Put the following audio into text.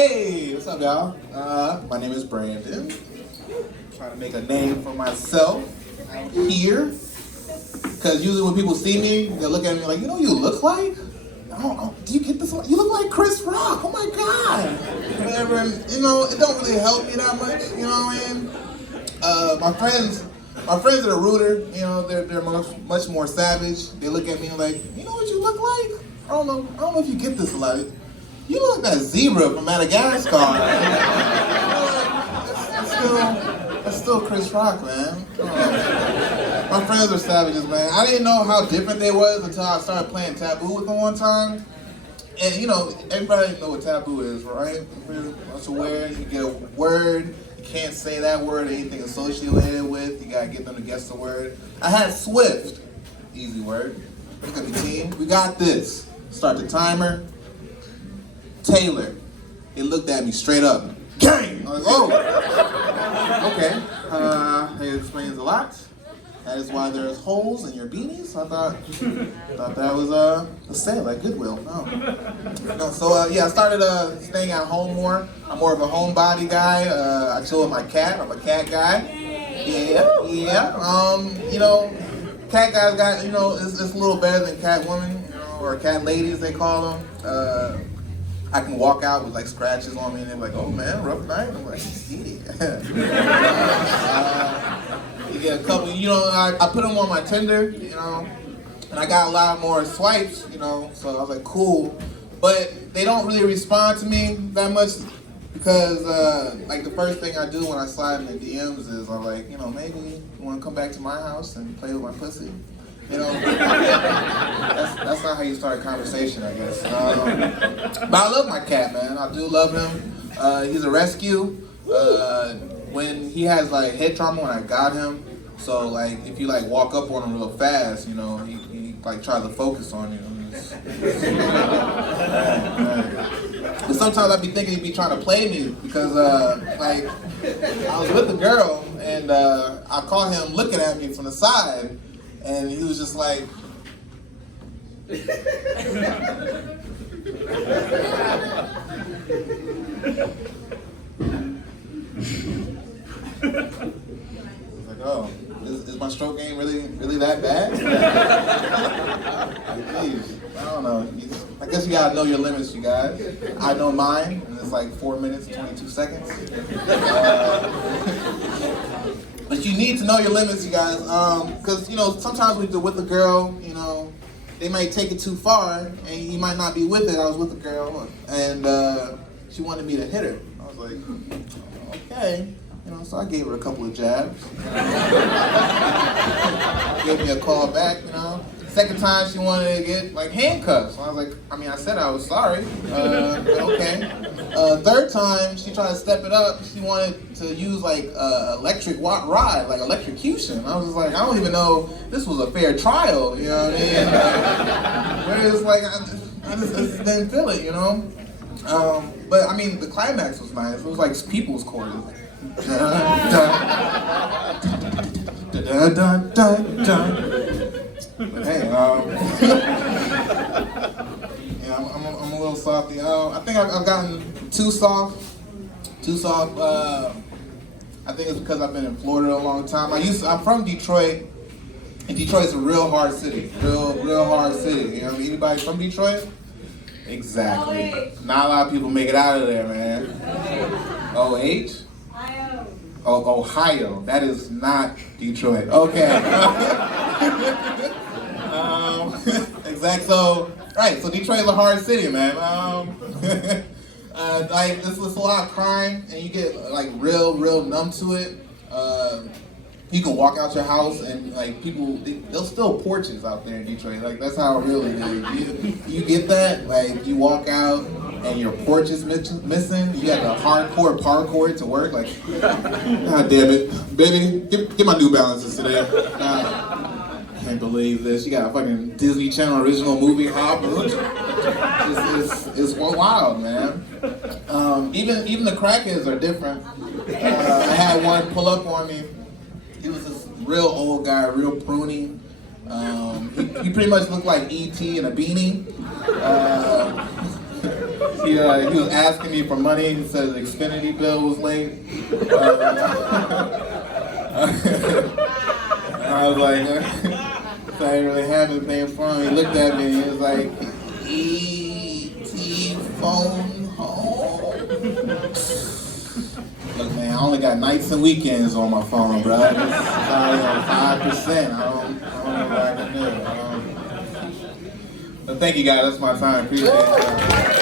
Hey, what's up, y'all? My name is Brandon. Trying to make a name for myself out here. Because usually when people see me, they look at me like, you know what you look like? Do you get this? You look like Chris Rock. Oh my God. Whatever. And, you know, it don't really help me that much. You know what I mean? My friends that are ruder, you know, they're much more savage. They look at me like, you know what you look like? I don't know if you get this a lot. You look like that zebra from Madagascar. That's still Chris Rock, man. My friends are savages, man. I didn't know how different they was until I started playing Taboo with them one time. And you know, everybody know what Taboo is, right? Once you're aware, you get a word. You can't say that word or anything associated with. You gotta get them to guess the word. I had Swift. Easy word. Look at the team. We got this. Start the timer. Taylor. He looked at me straight up. Gang! I was like, oh! Okay. It explains a lot. That is why there's holes in your beanies. I thought that was a sale at Goodwill. No, so I started staying at home more. I'm more of a homebody guy. I chill with my cat. I'm a cat guy. Yeah. You know, cat guys got, you know, it's a little better than cat women, you know, or cat ladies they call them. I can walk out with like scratches on me and they're like, oh man, rough night. I'm like, yeah. You get a couple, you know, I put them on my Tinder, you know, and I got a lot more swipes, you know, so I was like, cool. But they don't really respond to me that much because like the first thing I do when I slide in the DMs is I'm like, you know, maybe you want to come back to my house and play with my pussy. You know, that's not how you start a conversation, I guess. But I love my cat, man. I do love him. He's a rescue. When he has like head trauma, when I got him, so like if you like walk up on him real fast, you know, he like tries to focus on you. But sometimes I'd be thinking he'd be trying to play me because like I was with a girl and I caught him looking at me from the side. And he was just like, I was like, oh, is my stroke game really that bad? Jeez, I don't know. I guess you gotta know your limits, you guys. I know mine, and it's like 4 minutes, 22 seconds. But you need to know your limits, you guys, because, you know, sometimes when you're with a girl, you know, they might take it too far, and you might not be with it. I was with a girl, and she wanted me to hit her. I was like, okay. You know, so I gave her a couple of jabs. Gave me a call back, you know. Second time, she wanted to get, like, handcuffs. I was like, I said I was sorry. Okay. Third time, she tried to step it up. She wanted to use, like, electric rod, like electrocution. I was just like, I don't even know this was a fair trial, you know what I mean? But it was like, I just didn't feel it, you know? But, I mean, the climax was nice. It was like people's court. But hey, yeah, I'm a little softy. I think I've gotten too soft. I think it's because I've been in Florida a long time. I'm from Detroit, and Detroit's a real hard city. Real hard city. You know, anybody from Detroit? Exactly. Not a lot of people make it out of there, man. O-H? Oh, Ohio. That is not Detroit. Okay. Exactly. So, right. So Detroit's a hard city, man. Like there's a lot of crime, and you get like real numb to it. You can walk out your house, and like people, there's still porches out there in Detroit. Like that's how real it is. You get that? Like you walk out, and your porch is missing. You got the hardcore parkour to work. Like, God damn it, baby, get my New Balances today. I can't believe this. You got a fucking Disney Channel original movie hop. It's wild, man. Even the crackheads are different. I had one pull up on me. He was this real old guy, real pruny. He pretty much looked like E.T. in a beanie. He was asking me for money. He said his Xfinity bill was late. I was like, so I didn't really have anything for him. He looked at me and he was like, E.T. phone home. Look, man, I only got nights and weekends on my phone, bro. It's probably on 5%. I don't know what I can do. But thank you guys. That's my time. Appreciate it.